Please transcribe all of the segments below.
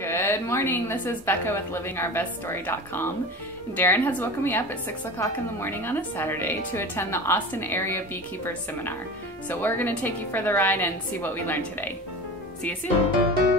Good morning, this is Becca with livingourbeststory.com. Darren has woken me up at 6 o'clock in the morning on a Saturday to attend the Austin area Beekeeper seminar. So we're going to take you for the ride and see what we learned today. See you soon.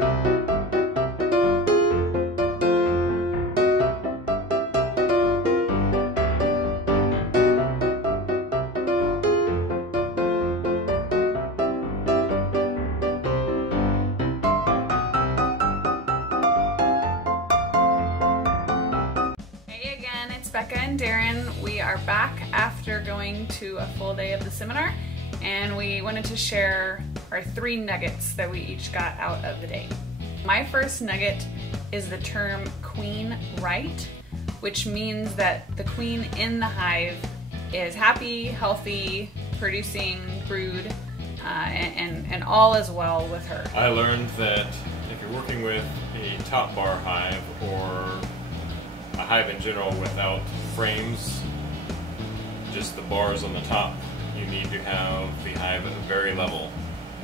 Becca and Darren, we are back after going to a full day of the seminar, and we wanted to share our 3 nuggets that we each got out of the day. My first nugget is the term queen right, which means that the queen in the hive is happy, healthy, producing brood, and all is well with her. I learned that if you're working with a top bar hive or a hive in general without frames, just the bars on the top, you need to have the hive very level.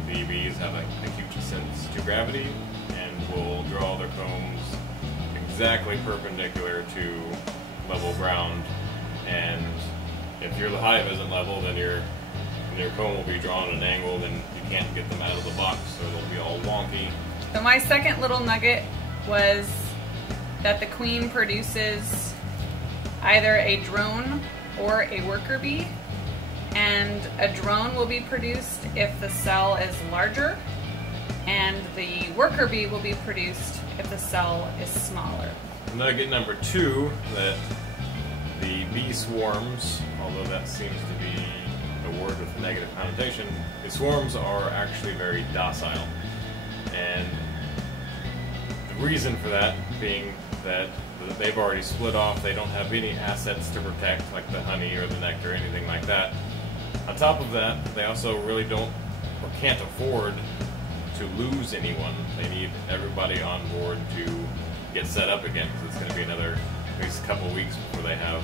The bees have a huge sense to gravity and will draw their combs exactly perpendicular to level ground, and if your hive isn't level, then your comb will be drawn at an angle and you can't get them out of the box, or they'll be all wonky. So my second little nugget was that the queen produces either a drone or a worker bee, and a drone will be produced if the cell is larger, and the worker bee will be produced if the cell is smaller. Nugget number 2, that the bee swarms, although that seems to be a word with a negative connotation, the swarms are actually very docile, and the reason for that being that they've already split off, they don't have any assets to protect like the honey or the nectar or anything like that. On top of that, they also really don't or can't afford to lose anyone. They need everybody on board to get set up again, because it's going to be another at least a couple weeks before they have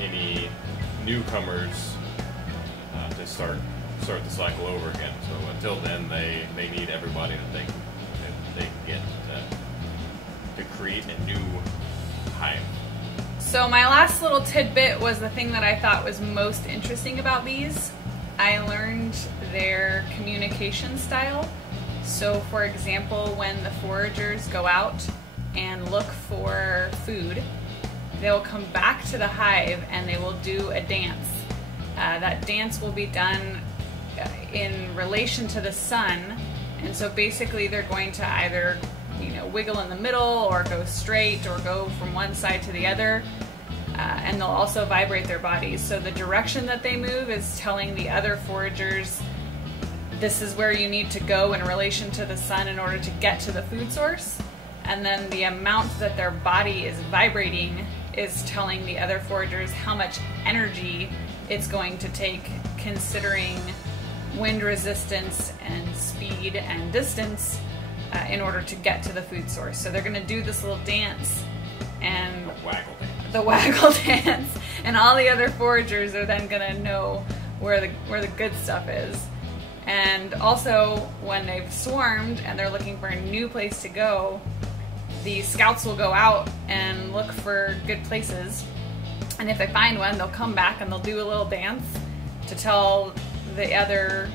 any newcomers to start the cycle over again. So until then, they need everybody that they can get to create a new hive. So my last little tidbit was the thing that I thought was most interesting about bees. I learned their communication style. So for example, when the foragers go out and look for food, they'll come back to the hive and they will do a dance. That dance will be done in relation to the sun, and so basically they're going to either wiggle in the middle or go straight or go from one side to the other, and they'll also vibrate their bodies. So the direction that they move is telling the other foragers this is where you need to go in relation to the sun in order to get to the food source, and then the amount that their body is vibrating is telling the other foragers how much energy it's going to take, considering wind resistance and speed and distance, in order to get to the food source. So they're going to do this little dance, and the waggle dance, and all the other foragers are then going to know where the good stuff is. And also, when they've swarmed and they're looking for a new place to go, the scouts will go out and look for good places, and if they find one, they'll come back and they'll do a little dance to tell the other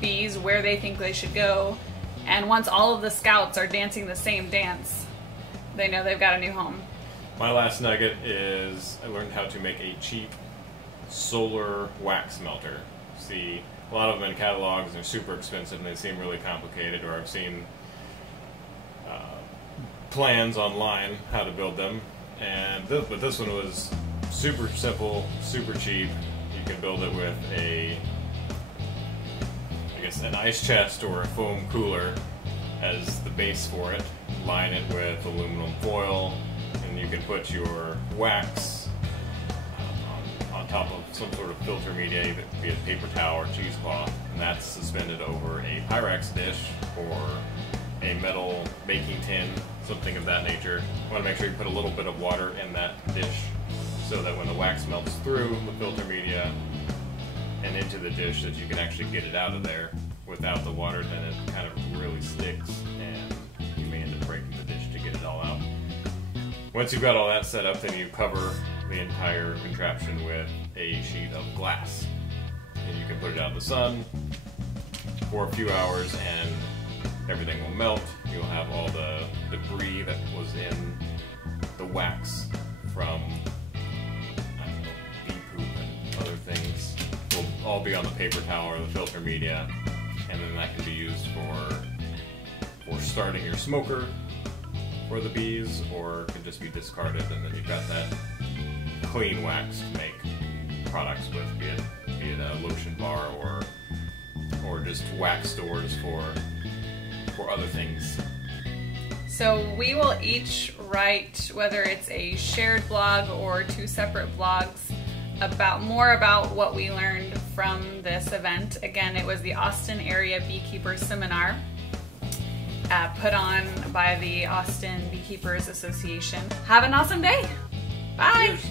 bees where they think they should go. And once all of the scouts are dancing the same dance, they know they've got a new home. My last nugget is I learned how to make a cheap solar wax melter. See, a lot of them in catalogs are super expensive and they seem really complicated, or I've seen plans online how to build them, but this one was super simple, super cheap. You can build it with an ice chest or a foam cooler as the base for it. Line it with aluminum foil, and you can put your wax on top of some sort of filter media, be it paper towel or cheesecloth, and that's suspended over a Pyrex dish or a metal baking tin, something of that nature. You want to make sure you put a little bit of water in that dish so that when the wax melts through the filter media and into the dish, that you can actually get it out of there. Without the water, then it kind of really sticks and you may end up Once you've got all that set up, then you cover the entire contraption with a sheet of glass. And you can put it out in the sun for a few hours and everything will melt. You'll have all the debris that was in the wax from, I don't know, bee poop and other things will all be on the paper towel or the filter media, and then that can be used for starting your smoker for the bees, or it can just be discarded, and then you've got that clean wax to make products with, be it a lotion bar or just wax stores for other things. So we will each write, whether it's a shared blog or 2 separate blogs, more about what we learned from this event. Again, it was the Austin Area Beekeeper Seminar put on by the Austin Beekeepers Association. Have an awesome day. Bye. Cheers.